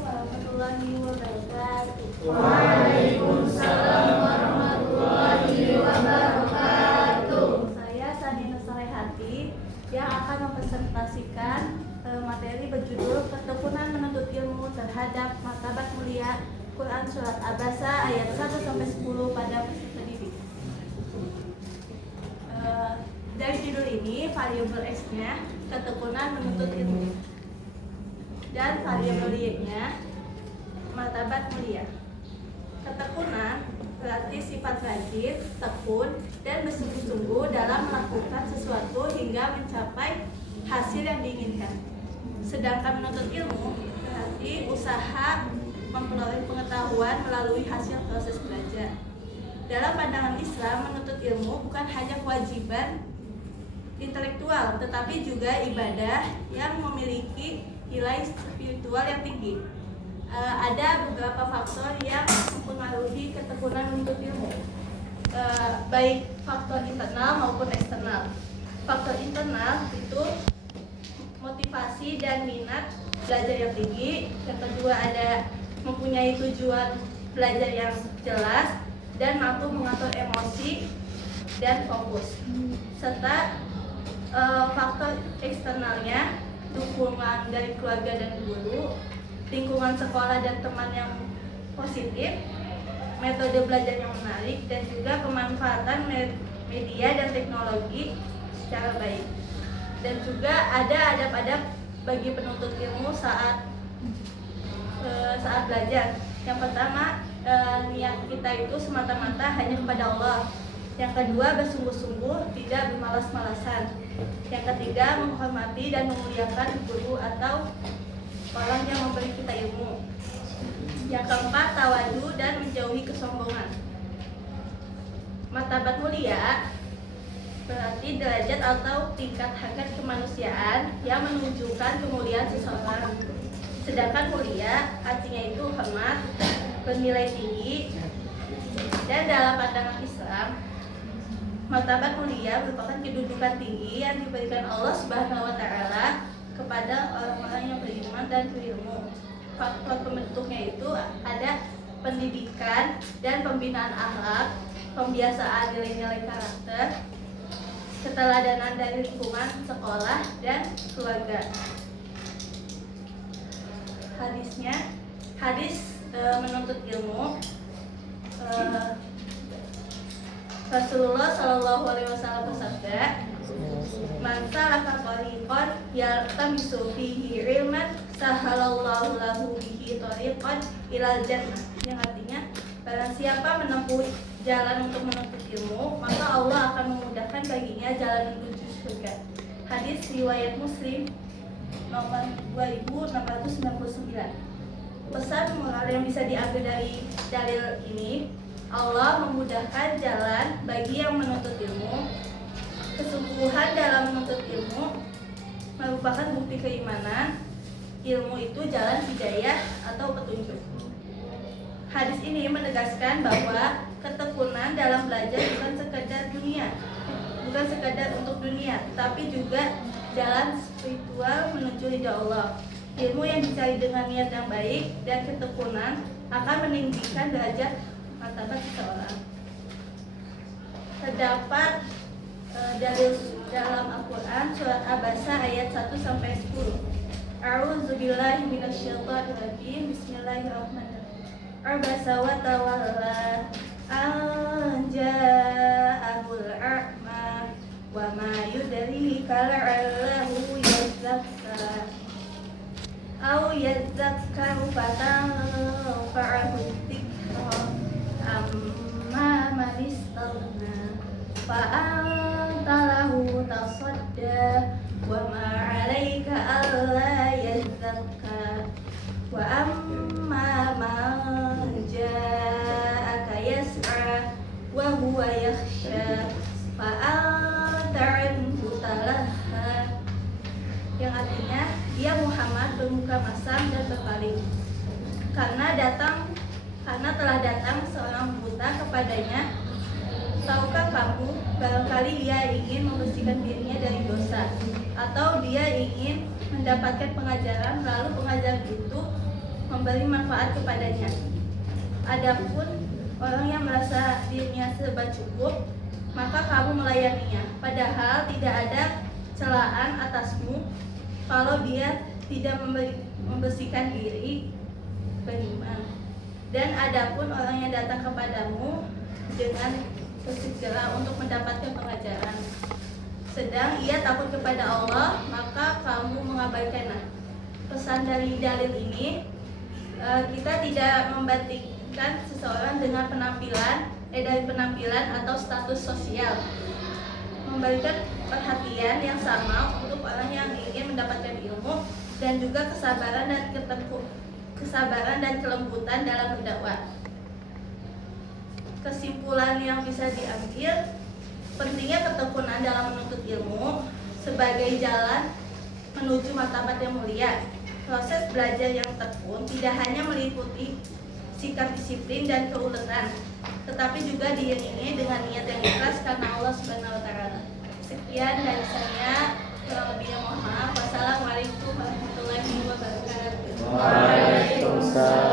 warahmatullahi wabarakatuh. Waalaikumsalam warahmatullahi wabarakatuh. Saya Sanina Salehati yang akan mempresentasikan materi berjudul Ketekunan Menuntut Ilmu Terhadap Martabat Mulia Quran Surat Abasa ayat 1-10 pada peserta didik. Dari judul ini, variabel X-nya ketekunan menuntut ilmu dan variabel Y-nya martabat mulia. Ketekunan berarti sifat rajin, tekun, dan bersungguh-sungguh dalam melakukan sesuatu hingga mencapai hasil yang diinginkan. Sedangkan menuntut ilmu berarti usaha memperoleh pengetahuan melalui hasil proses belajar. Dalam pandangan Islam, menuntut ilmu bukan hanya kewajiban intelektual, tetapi juga ibadah yang memiliki nilai spiritual yang tinggi. Ada beberapa faktor yang mempengaruhi ketekunan menuntut ilmu, baik faktor internal maupun eksternal. Faktor internal itu motivasi dan minat belajar yang tinggi. Yang kedua ada mempunyai tujuan belajar yang jelas dan mampu mengatur emosi dan fokus. Serta faktor eksternalnya dukungan dari keluarga dan guru, lingkungan sekolah dan teman yang positif, metode belajar yang menarik, dan juga pemanfaatan media dan teknologi secara baik. Dan juga ada adab-adab bagi penuntut ilmu saat belajar. Yang pertama, niat kita itu semata-mata hanya kepada Allah. Yang kedua, bersungguh-sungguh, tidak bermalas-malasan. Yang ketiga, menghormati dan memuliakan guru atau orang yang memberi kita ilmu. Yang keempat, tawadu dan menjauhi kesombongan. Martabat mulia berarti derajat atau tingkat harkat kemanusiaan yang menunjukkan kemuliaan seseorang. Sedangkan mulia artinya itu hormat, bernilai tinggi. Dan dalam pandangan Islam, martabat mulia merupakan kedudukan tinggi yang diberikan Allah Subhanahu wa taala kepada orang-orang yang beriman dan berilmu. Faktor pembentuknya itu ada pendidikan dan pembinaan akhlak, pembiasaan nilai-nilai karakter, keteladanan dari lingkungan sekolah dan keluarga. Hadis menuntut ilmu. Rasulullah Shallallahu Alaihi Wasallam bersabda, "Man salaka thariqan yaltamisu fihi ilman, sahalallahu lahu bihi thariqan ilal jannah." Yang artinya, barang siapa menempuh jalan untuk menuntut ilmu, maka Allah akan memudahkan baginya jalan menuju surga. Hadis riwayat Muslim nomor 2699. Pesan moral yang bisa diambil dari dalil ini, Allah memudahkan jalan bagi yang menuntut ilmu. Kesungguhan dalam menuntut ilmu merupakan bukti keimanan. Ilmu itu jalan hidayah atau petunjuk. Hadis ini menegaskan bahwa ketekunan dalam belajar bukan sekadar untuk dunia, tapi juga jalan spiritual menuju ridha Allah. Ilmu yang dicari dengan niat yang baik dan ketekunan akan meninggikan derajat martabat seseorang. Terdapat dalil dalam Al-Quran surat Abasa ayat 1-10. A'udzubillahi minasyaitonirrajim. Bismillahirrahmanirrahim. Abasa wa tawalla an ja'ahul a'ma wa ma yudrika la'allahu yazakka aw yazakkaru fatanfa'ahu dzikra amma man istaghna fa'anta lahu tasadda wa ma 'alaika alla yazakka wa amma man ja'aka yas'a wa huwa yakhsha fa'anta 'anhu talaha. Yang artinya, dia Muhammad bermuka masam dan berpaling karena telah datang seorang buta kepadanya. Tahukah kamu, barangkali dia ingin membersihkan dirinya dari dosa, atau dia ingin mendapatkan pengajaran, lalu pengajaran itu memberi manfaat kepadanya. Adapun orang yang merasa dirinya serba cukup, maka kamu melayaninya, padahal tidak ada celaan atasmu kalau dia tidak membersihkan diri beriman. Dan adapun orang yang datang kepadamu dengan bersegera untuk mendapatkan pengajaran, sedang ia takut kepada Allah, maka kamu mengabaikannya. Pesan dari dalil ini, kita tidak membandingkan seseorang dengan dari penampilan atau status sosial, memberikan perhatian yang sama untuk orang yang ingin mendapatkan ilmu, dan juga kesabaran dan kelembutan dalam berdakwah. Kesimpulan yang bisa diambil, pentingnya ketekunan dalam menuntut ilmu sebagai jalan menuju martabat yang mulia. Proses belajar yang tekun tidak hanya meliputi sikap disiplin dan keuletan, tetapi juga diiringi dengan niat yang ikhlas karena Allah Subhanahu wa taala. Sekian dari saya, kurang lebihnya mohon maaf. Wassalamualaikum warahmatullahi wabarakatuh. Waalaikumsalam.